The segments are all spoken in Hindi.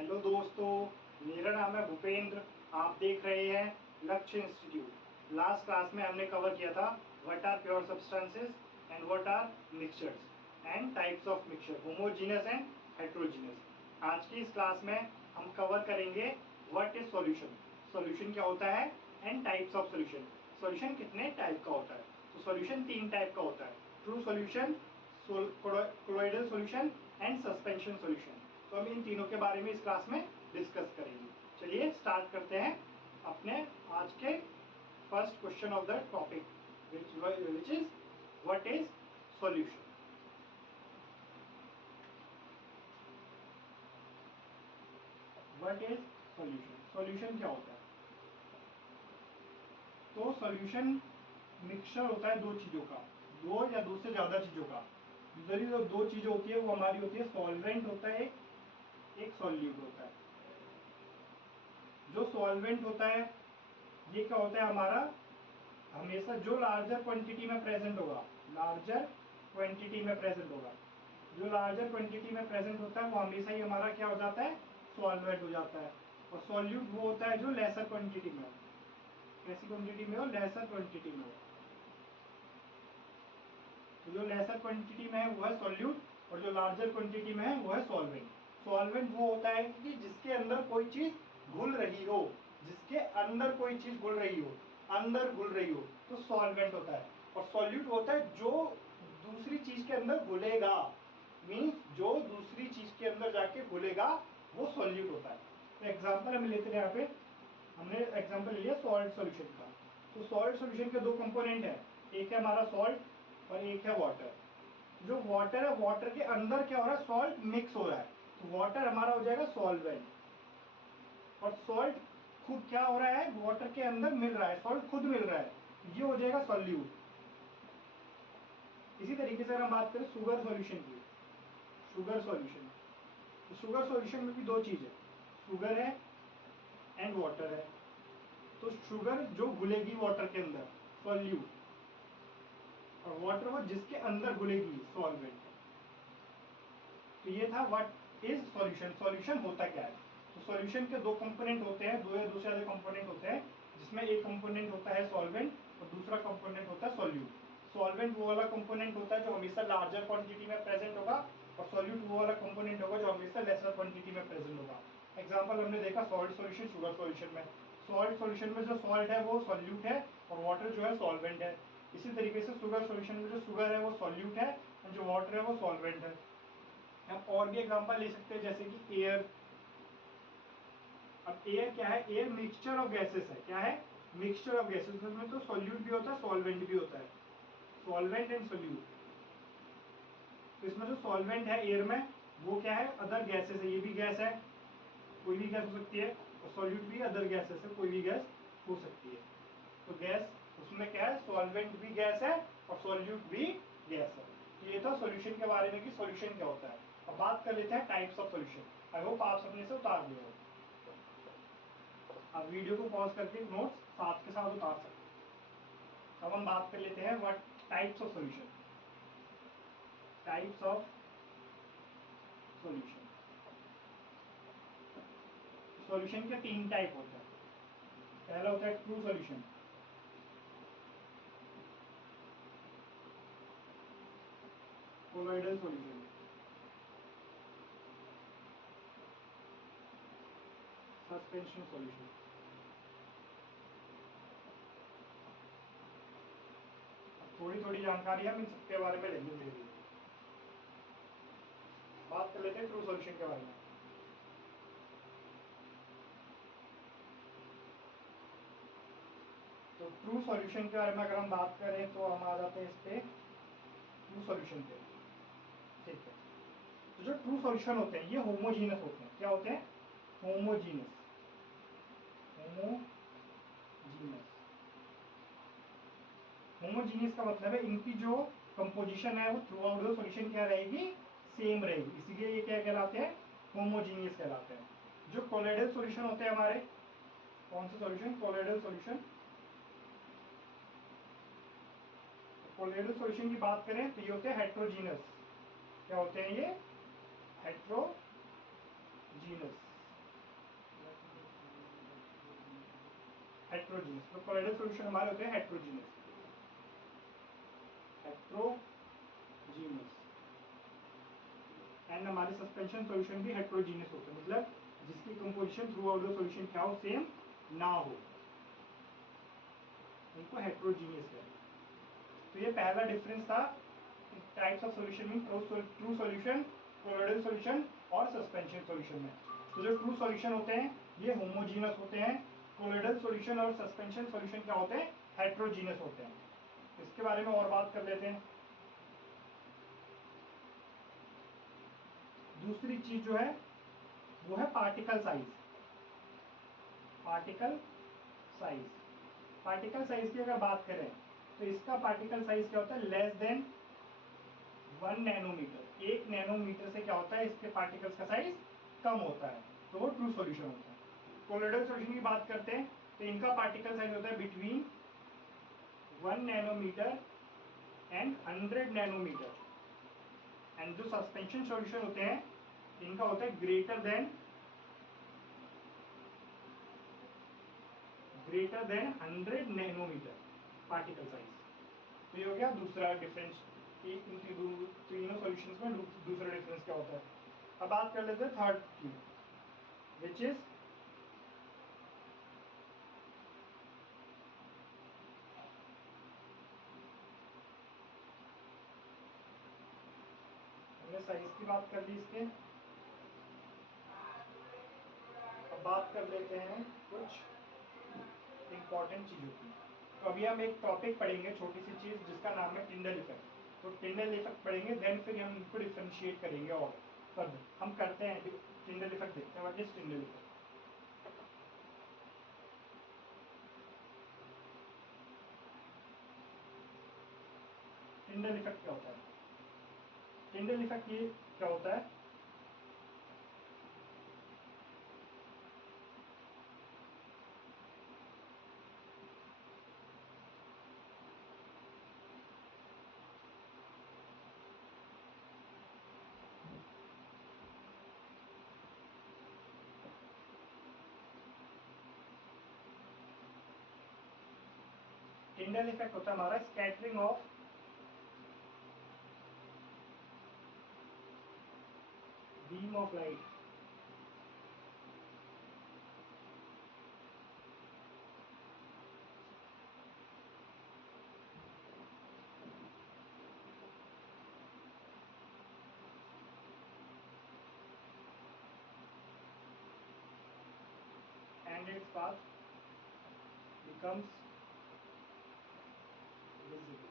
हेलो दोस्तों, मेरा नाम है भूपेंद्र। आप देख रहे हैं लक्ष्य इंस्टीट्यूट। लास्ट क्लास में हमने कवर किया था what are pure substances and what are mixtures and types of mixture, homogeneous and heterogeneous. आज की इस क्लास में हम कवर करेंगे व्हाट इज सॉल्यूशन, सॉल्यूशन क्या होता है and types of solution, solution कितने टाइप का होता है। तो सॉल्यूशन 3 टाइप का होता है, true solution, colloidal solution and suspension solution. तो हम इन तीनों के बारे में इस क्लास में डिस्कस करेंगे। चलिए स्टार्ट करते हैं अपने आज के first question of the topic which is what is solution. What is solution, solution क्या होता है। तो सॉल्यूशन मिक्सचर होता है दो चीजों का, दो या दो से ज्यादा चीजों का। यूजुअली जो दो चीजें होती है वो हमारी होती है सॉल्वेंट होता है, एक सॉल्यूट होता है। जो सॉल्वेंट होता है ये क्या होता है हमारा, हमेशा जो लार्जर क्वांटिटी में प्रेजेंट होगा, लार्जर क्वांटिटी में प्रेजेंट होगा, जो लार्जर क्वांटिटी में प्रेजेंट होता है वो हमेशा ही हमारा क्या हो जाता है, सॉल्वेंट हो जाता है। और सॉल्यूट वो होता है जो लेसर क्वांटिटी में हो। कैसी क्वांटिटी में हो, लेसर क्वांटिटी में हो। तो जो लेसर क्वांटिटी में है वो है सॉल्यूट, और जो लार्जर क्वांटिटी में है वो है सॉल्वेंट। सॉल्वेंट वो होता है कि जिसके अंदर कोई चीज घुल रही हो, जिसके अंदर कोई चीज घुल रही हो, अंदर घुल रही हो, तो सॉल्वेंट होता है। और सॉल्यूट होता है जो दूसरी चीज के अंदर घुलेगा, मीन्स जो दूसरी चीज के अंदर जाके घुलेगा वो सॉल्यूट होता है। तो एग्जाम्पल हम लेते हैं, यहाँ पे हमने एग्जाम्पल लिया सॉल्ट सॉल्यूशन का। तो सॉल्ट सॉल्यूशन के दो कंपोनेंट है, एक है हमारा सॉल्ट और एक है वाटर। जो वाटर है, वाटर के अंदर क्या हो रहा है, सॉल्ट मिक्स हो रहा है, तो वाटर हमारा हो जाएगा सॉल्वेंट। और सॉल्ट खुद क्या हो रहा है, वाटर के अंदर मिल रहा है, सॉल्ट खुद मिल रहा है, ये हो जाएगा सॉल्यूट। इसी तरीके से अगर हम बात करें शुगर सॉल्यूशन की, शुगर सॉल्यूशन, तो शुगर सॉल्यूशन में भी दो चीज है, शुगर है एंड वाटर है। तो शुगर जो घुलेगी वाटर के अंदर, सॉल्यूट, और वाटर वो जिसके अंदर घुलेगी, सॉल्वेंट। तो ये था व्हाट इज सॉल्यूशन, सॉल्यूशन होता क्या है। तो सॉल्यूशन के दो कंपोनेंट होते हैं, दो या दो से ज्यादा कंपोनेंट होते हैं, जिसमें एक कंपोनेंट होता है सॉल्वेंट और दूसरा कंपोनेंट होता है सॉल्यूट। सॉल्वेंट वो वाला कंपोनेंट होता है जो हमेशा लार्जर क्वांटिटी में प्रेजेंट होगा, और सॉल्यूट वो वाला कंपोनेंट होगा जो हमेशा लेसर क्वांटिटी में प्रेजेंट होगा। एग्जाम्पल हमने देखा सॉल्ट सॉल्यूशन, शुगर सॉल्यूशन में। सॉल्ट सॉल्यूशन में जो सॉल्ट है वो सॉल्यूट है और वाटर जो है सॉल्वेंट है। इसी तरीके से शुगर सॉल्यूशन में जो शुगर है वो सॉल्यूट है और जो वाटर है वो सॉल्वेंट है। हम और भी एग्जांपल ले सकते हैं, जैसे कि एयर। अब एयर क्या है, एयर मिक्सचर ऑफ गैसेस है। क्या है, मिक्सचर ऑफ गैसेस। उसमें तो सॉल्यूट भी होता है, सॉल्वेंट भी होता है, सॉल्वेंट एंड सॉल्यूट। तो इसमें जो सॉल्वेंट है एयर में वो क्या है, अदर गैसेस है, ये भी गैस है, कोई भी गैस हो सकती है, और सॉल्यूट भी अदर गैसेस है, कोई भी गैस हो सकती है। तो गैस उसमें क्या है, सॉल्वेंट भी गैस है और सॉल्यूट भी गैस है। तो ये था सॉल्यूशन के बारे में कि सॉल्यूशन क्या होता है। अब बात कर लेते हैं types of solution. I hope आप सबने से उतार दिया हो। आप वीडियो को पॉज करके नोट्स साथ के साथ उतार सकते हैं। अब हम बात कर लेते हैं what types of solution, types of solution. Solution के 3 टाइप होते हैं। पहला होता है true solution, colloidal solution, suspension solution. थोड़ी थोड़ी जानकारी हम इन सबके बारे में लेंगे धीरे धीरे। बात कर लेते हैं ट्रू सॉल्यूशन के बारे में। तो ट्रू सॉल्यूशन के बारे में अगर हम बात करें तो हम आ जाते हैं इस पे, ट्रू सॉल्यूशन पे। ठीक है, तो जो ट्रू सॉल्यूशन होते हैं ये होमोजीनस होते हैं। क्या होते हैं, होमोजीनस, होमोजीनस। होमोजीनियस का मतलब है इनकी जो कंपोजिशन है वो थ्रू आउट द सॉल्यूशन क्या रहेगी, सेम रहेगी, इसीलिए ये क्या कहलाते हैं, होमोजीनियस कहलाते हैं। जो कोलोइडल सॉल्यूशन होते हैं हमारे, कौन से solution, colloidal solution. Colloidal solution की बात करें तो ये होते हैं हेट्रोजीनस। क्या होते हैं ये, हेट्रोजीनस। हेट्रोजीनियस, तो कोलोइडल सॉल्यूशन हमारे होते हैं हेट्रोजीनियस, हेट्रोजीनियस। एंड हमारे सस्पेंशन सॉल्यूशन भी हेट्रोजीनियस होते हैं, मतलब जिसकी composition through out the solution क्या हो, सेम ना हो, उनको हेट्रोजीनियस है। तो ये पहला डिफरेंस था टाइप्स ऑफ सॉल्यूशन में, ट्रू सॉल्यूशन, कोलोइडल सॉल्यूशन और सस्पेंशन सॉल्यूशन में। तो जो ट्रू सॉल्यूशन होते हैं ये होमोजीनस होते हैं, कोलोइडल सॉल्यूशन और सस्पेंशन सॉल्यूशन क्या होते हैं, हेट्रोजीनस होते हैं। इसके बारे में और बात कर लेते हैं। दूसरी चीज जो है वो है particle size. Particle size, particle size की अगर बात करें तो इसका पार्टिकल साइज क्या होता है, लेस देन 1 नैनोमीटर। 1 नैनोमीटर से क्या होता है, इसके पार्टिकल्स का साइज कम होता है, तो वो ट्रू सॉल्यूशन होता है। कोलोइडल सॉल्यूशन की बात करते हैं तो इनका पार्टिकल साइज होता है between 1 nanometre and 100 nanometre. And जो सस्पेंशन सॉल्यूशन होते हैं इनका होता है greater than 100 nanometre particle size. तो ये हो गया दूसरा डिफरेंस, इन तीनों सॉल्यूशंस में दूसरा डिफरेंस क्या होता है। अब बात कर लेते हैं थर्ड की, विच इज हमने साइज की बात कर ली इसके। अब बात कर लेते हैं कुछ इंपॉर्टेंट चीजों की। तो अभी हम एक टॉपिक पढ़ेंगे, छोटी सी चीज जिसका नाम है टिंडल इफेक्ट। तो टिंडल इफेक्ट पढ़ेंगे, देन फिर हम इनको डिफरेंशिएट करेंगे और फर्दर हम करते हैं टिंडल इफेक्ट, देखते हैं what is Tyndall effect. Tyndall effect क्या होता है, टिंडल इफेक्ट ये क्या होता है, टिंडल इफेक्ट होता है हमारा scattering of beam of light and its path becomes visible।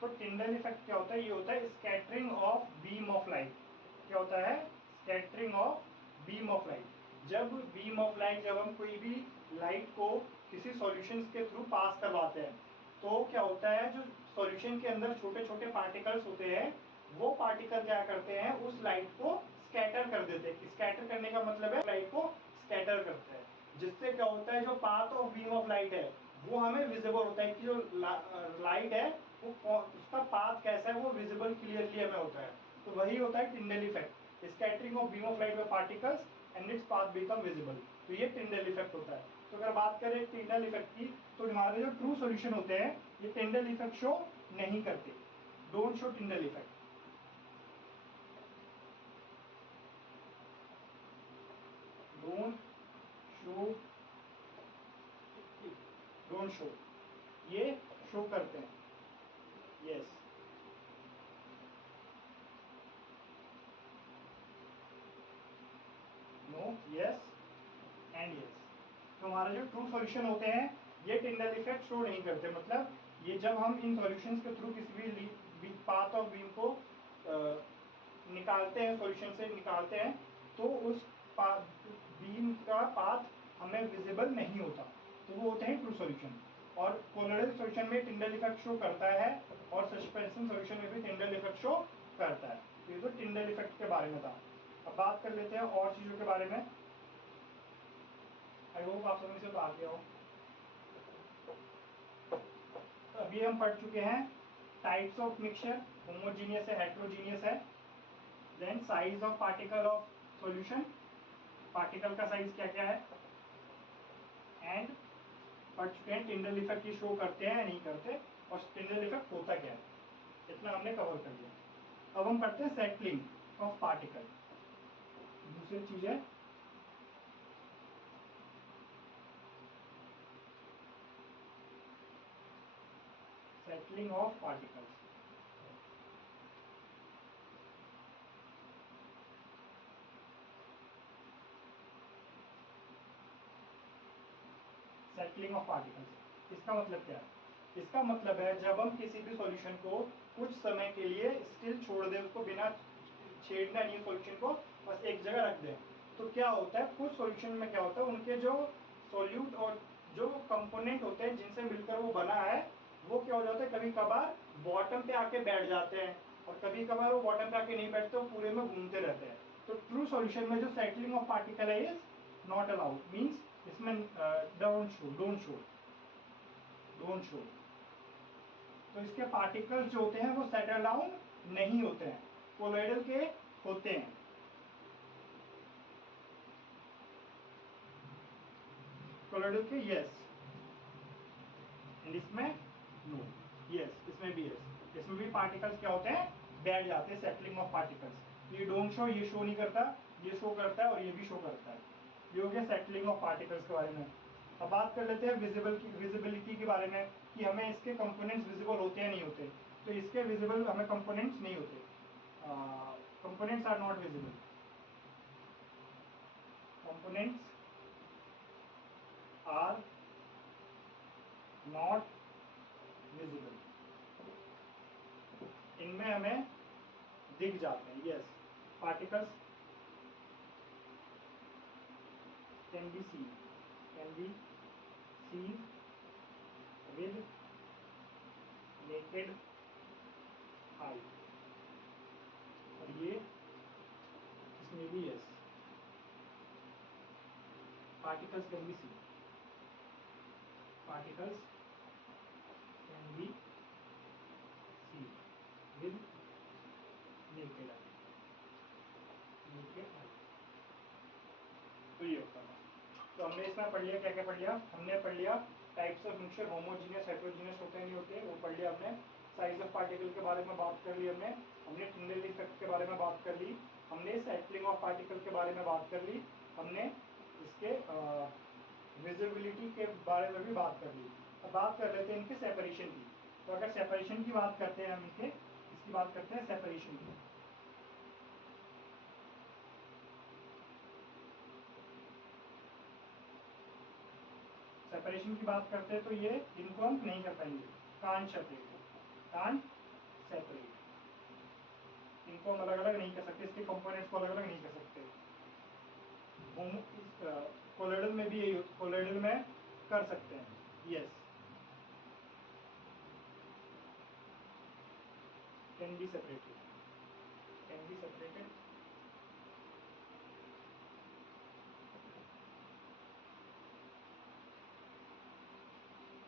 तो टिंडल इफेक्ट क्या होता है, ये होता है scattering of beam of light. क्या होता है, scattering of beam of light. जब बीम ऑफ लाइट, जब हम कोई भी लाइट को किसी सॉल्यूशंस के थ्रू पास करवाते हैं तो क्या होता है, जो सॉल्यूशन के अंदर छोटे छोटे पार्टिकल्स होते हैं वो पार्टिकल क्या करते हैं, उस लाइट को स्कैटर कर देते हैं। स्कैटर करने का मतलब है लाइट को स्कैटर करते हैं, जिससे क्या होता है, जो path of beam of light है वो हमें विजिबल होता है कि जो लाइट है वो उसका पाथ कैसा है वो विजिबल क्लियरली हमें होता है। तो वही होता है Tyndall effect, scattering of beam of light by particles and its path become visible. तो ये टिंडल इफेक्ट होता है। तो अगर बात करें टिंडल इफेक्ट की तो हमारे जो ट्रू सॉल्यूशन होते हैं ये टिंडल इफेक्ट शो नहीं करते, don't show Tyndall effect, don't show, don't show, ये शो करते हैं, yes, no, yes and yes. तो हमारे जो ट्रू सॉल्यूशन होते हैं ये टिंडल इफेक्ट शो नहीं करते, मतलब ये जब हम इन सॉल्यूशंस के थ्रू किसी भी पाथ ऑफ बीम को निकालते हैं, सॉल्यूशन से निकालते हैं तो उस बीम का पाथ हमें विजिबल नहीं होता, तो वो होते हैं ट्रू सॉल्यूशन। और कोलोइडल सॉल्यूशन में टिंडल इफेक्ट शो करता है और सस्पेंशन सॉल्यूशन में भी टिंडल इफेक्ट शो करता है। तो ये तो टिंडल इफेक्ट के बारे में था। अब बात कर लेते हैं और चीजों के बारे में। आई होप आप समझ से तो आ गया हो। तो अभी हम पढ़ चुके हैं टाइप्स ऑफ मिक्सचर, होमोजीनियस है, हेट्रोजीनियस है, then size of particle of solution, particle का साइज क्या क्या है, एंड पढ़ चुके हैं टिंडल इफेक्ट ये शो करते हैं या नहीं करते, और टिंडल इफेक्ट होता क्या है, इतना हमने कवर कर लिया। अब हम पढ़ते हैं सेटलिंग ऑफ पार्टिकल। दूसरी चीज है settling of particles. Settling of particles इसका मतलब क्या है? इसका मतलब है जब हम किसी भी सॉल्यूशन को कुछ समय के लिए स्टिल छोड़ दें, उसको बिना छेड़ना नहीं सॉल्यूशन को, बस एक जगह रख दें, तो क्या होता है कुछ सॉल्यूशन में क्या होता है, उनके जो सॉल्यूट और जो कंपोनेंट होते हैं जिनसे मिलकर वो बना है, वो क्या हो जाता है कभी कभार बॉटम पे आके बैठ जाते हैं, और कभी कभार वो बॉटम पे आके नहीं बैठते, वो पूरे में घूमते रहते हैं। तो ट्रू सॉल्यूशन में जो सेटलिंग ऑफ पार्टिकल है इज नॉट अलाउड, मीन्स इसमें डोंट शो। तो इसके पार्टिकल्स जो होते हैं वो सेटल डाउन नहीं होते हैं, कोलोइडल के होते हैं। कोलोइडल के यस, एंड इसमें नो। यस, इसमें भी यस, इसमें भी पार्टिकल्स क्या होते हैं, बैठ जाते हैं, सेटलिंग ऑफ पार्टिकल्स। ये डोंट शो, ये शो नहीं करता, ये शो करता है और ये भी शो करता है। ये हो गया सेटलिंग ऑफ पार्टिकल्स के बारे में। अब बात कर लेते हैं विजिबिलिटी के बारे में, कि हमें इसके कंपोनेंट्स विजिबल होते हैं नहीं होते। तो इसके विजिबल हमें कंपोनेंट्स नहीं होते, components are not visible, components are not visible, इनमें हमें दिख जाते हैं। Yes, particles can be seen with naked eye, और ये इसमें भी yes, particles can be seen with naked eye। तो ये होता है। तो हमने इसमें पढ़ लिया, क्या क्या पढ़ लिया हमने, पढ़ लिया types of mixture, homogeneous heterogeneous होते हैं नहीं होते, वो पढ़ लिया हमने। साइज ऑफ पार्टिकल के बारे में बात कर ली हमने टिंडल इफेक्ट के बारे में बात कर ली, हमने सेटलिंग ऑफ पार्टिकल के बारे में बात कर ली, हमने इसके विजिबिलिटी के बारे में भी बात कर ली। अब बात कर लेते हैं इनके सेपरेशन की। तो अगर सेपरेशन की बात करते हैं हम इसकी बात करते हैं सेपरेशन की। सेपरेशन की बात करते हैं तो ये इनको हम नहीं कर पाएंगे, कांट सेपरेट, इनको हम अलग अलग नहीं कर सकते, इसके कंपोनेंट्स को अलग अलग नहीं कर सकते। कोलोइडल में भी यही, कोलोइडल में कर सकते हैं। Yes, can be separated,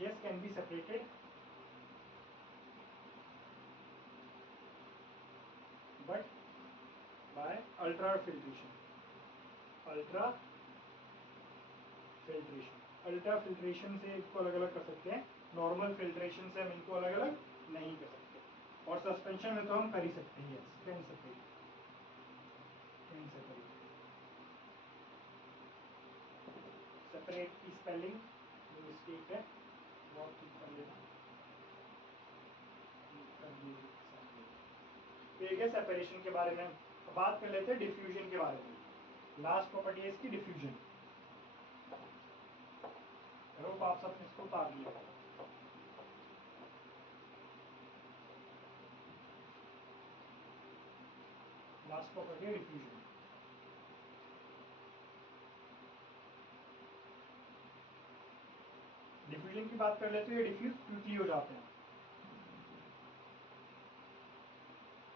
yes can be separated, but by ultrafiltration। Ultrafiltration से इसको अलग अलग कर सकते हैं, नॉर्मल फिल्ट्रेशन से हम इनको अलग अलग नहीं कर सकते, और सस्पेंशन में तो हम कर ही सकते हैं। यस, कैन सेपरेट, सेपरेट की स्पेलिंग मिस्टेक है, बहुत ठीक कर लेना। ठीक है, सेपरेशन के बारे में बात कर लेते हैं डिफ्यूजन के बारे में। लास्ट प्रॉपर्टी है इसकी डिफ्यूजन। होप आप सबने इसको उतार लिया। लास्ट प्रॉपर्टी है डिफ्यूजन। डिफ्यूजन की बात कर लेते हैं, डिफ्यूज क्विकली हो जाते हैं,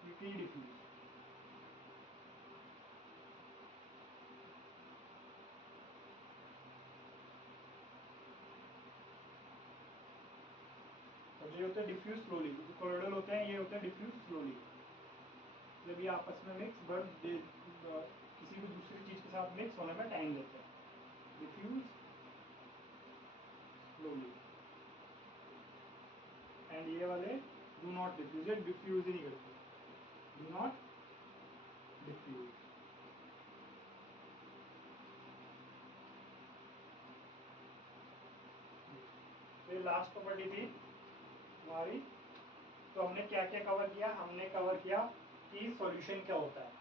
क्विकली डिफ्यूज। और ये होते हैं डिफ्यूज स्लोली, जो कोलोइडल होते हैं ये होते हैं डिफ्यूज स्लोली, जब ये आपस में मिक्स किसी भी दूसरी चीज के साथ मिक्स होने में टाइम लेते हैं। डिफ्यूज स्लोली, एंड ये वाले डू नॉट डिफ्यूज, ये डिफ्यूज ही नहीं करते, डू नॉट डिफ्यूज। ये लास्ट प्रॉपर्टी थी हमारी। तो हमने क्या क्या कवर किया, हमने कवर किया कि सॉल्यूशन क्या होता है।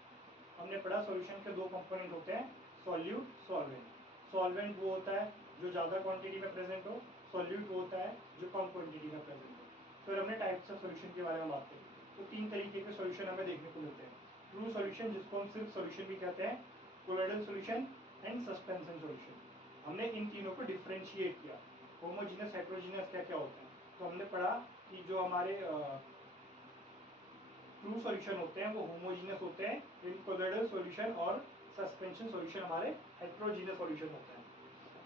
हमने पढ़ा सॉल्यूशन के दो कंपोनेंट होते हैं, सॉल्यूट, सॉल्वेंट। सॉल्वेंट वो होता है जो ज़्यादा क्वांटिटी में प्रेजेंट हो, सॉल्यूट वो होता है जो कम क्वांटिटी में प्रेजेंट हो। फिर हमने टाइप्स ऑफ सॉल्यूशन के बारे में बात करी। तो तीन तरीके के सॉल्यूशन हमें देखने को मिलते हैं। ट्रू सॉल्यूशन जिसको हम सिर्फ सॉल्यूशन भी कहते हैं, colloidal solution and suspension solution. हमने इन तीनों को डिफ्रेंशिएट किया, होमोजीनियस, हेट्रोजीनियस क्या क्या होते हैं। तो हमने पढ़ा कि जो हमारे ट्रू सॉल्यूशन होते हैं वो होमोजीनियस होते हैं, इन कोलोइडल सॉल्यूशन और सस्पेंशन सॉल्यूशन हमारे हेट्रोजीनियस सॉल्यूशन होते हैं।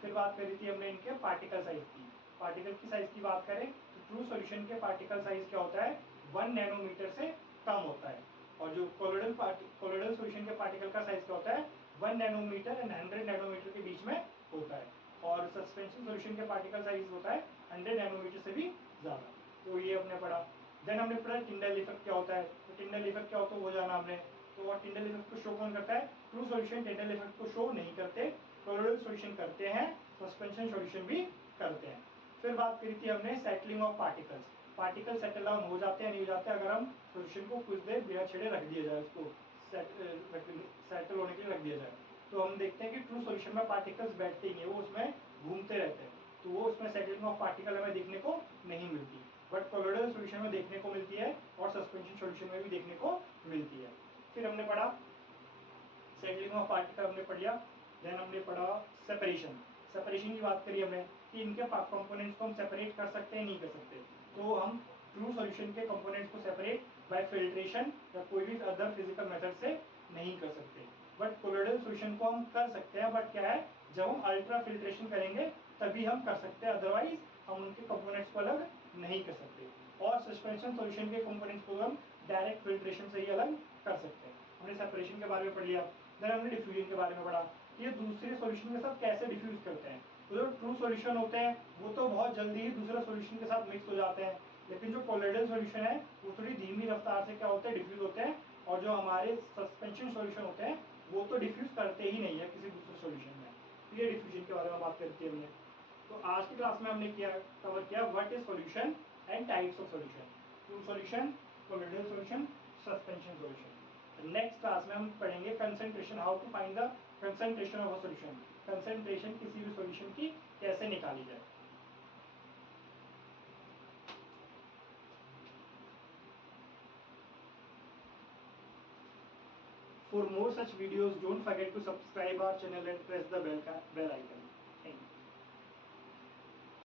फिर बात करी थी हमने इनके पार्टिकल साइज की। पार्टिकल की साइज की बात करें तो ट्रू सॉल्यूशन के पार्टिकल साइज क्या होता है, 1 नैनोमीटर से कम होता है। और जो कोलोइडल सॉल्यूशन के पार्टिकल का साइज क्या होता है, 1 नैनोमीटर एंड 100 नैनोमीटर के बीच में होता है। और सस्पेंशन सॉल्यूशन के पार्टिकल साइज होता है 100 नैनोमीटर से भी ज़्यादा। तो ये हमने पढ़ा। देन हमने पढ़ा टिंडल इफेक्ट क्या होता है। तो टिंडल इफेक्ट क्या होता है वो जाना हमने। तो टिंडल इफेक्ट को शो कौन करता है, ट्रू सॉल्यूशन टिंडल इफेक्ट को शो नहीं करते, कोलोइडल सॉल्यूशन करते हैं, सस्पेंशन सॉल्यूशन भी करते हैं। फिर बात करी थी हमने settling of particles. Particle settle down हो जाते हैं नहीं हो जाते अगर हम सॉल्यूशन को कुछ देर बिना छेड़े रख दिया जाए, उसको सेटल होने के लिए रख दिया जाए। तो हम देखते हैं कि ट्रू सॉल्यूशन में पार्टिकल्स बैठते ही नहीं, वो उसमें घूमते रहते हैं, तो वो उसमें सेटलिंग ऑफ पार्टिकल हमें देखने को नहीं मिलती। बट कोलोइडल सॉल्यूशन में देखने को मिलती है और सस्पेंशन सॉल्यूशन में भी देखने को मिलती है। फिर हमने पढ़ा सेटलिंग ऑफ पार्टिकल हमने पढ़ लिया। देन हमने पढ़ा सेपरेशन। सेपरेशन की बात करी हमने कि इनके कंपोनेंट्स को हम सेपरेट कर सकते हैं नहीं कर सकते। तो हम ट्रू सॉल्यूशन के कंपोनेंट्स को सेपरेट बाय फिल्ट्रेशन या कोई भी अदर फिजिकल मेथड से नहीं कर सकते। बट कोलोइडल सॉल्यूशन को हम कर सकते हैं, बट क्या है, जब हम अल्ट्रा फिल्ट्रेशन करेंगे तभी हम कर सकते हैं, अदरवाइज हम उनके कंपोनेंट्स को अलग नहीं कर सकते। और सस्पेंशन सॉल्यूशन के कंपोनेंट्स को हम डायरेक्ट फिल्ट्रेशन से ही अलग कर सकते हैं। हमने सेपरेशन के बारे में पढ़ लिया। देन हमने डिफ्यूजन के बारे में पढ़ा, ये दूसरे सॉल्यूशन के साथ कैसे डिफ्यूज करते हैं। तो जो ट्रू सॉल्यूशन होते हैं वो तो बहुत जल्दी ही दूसरे सॉल्यूशन के साथ मिक्स हो जाते हैं, लेकिन जो कोलोइडल सॉल्यूशन है वो थोड़ी धीमी रफ्तार से क्या होते हैं, डिफ्यूज होते हैं। और जो हमारे सस्पेंशन सॉल्यूशन होते हैं वो तो डिफ्यूज करते ही नहीं है किसी दूसरे सॉल्यूशन में। तो ये डिफ्यूजन के बारे में बात करते हैं हमने। तो आज की क्लास में हमने किया कवर किया what is solution and types of solution, true solution, colloidal solution, suspension solution. Next class में हम पढ़ेंगे concentration, how to find the concentration of a solution, concentration किसी भी सॉल्यूशन की कैसे निकाली जाए। For more such videos, don't forget to subscribe our channel and press the bell icon.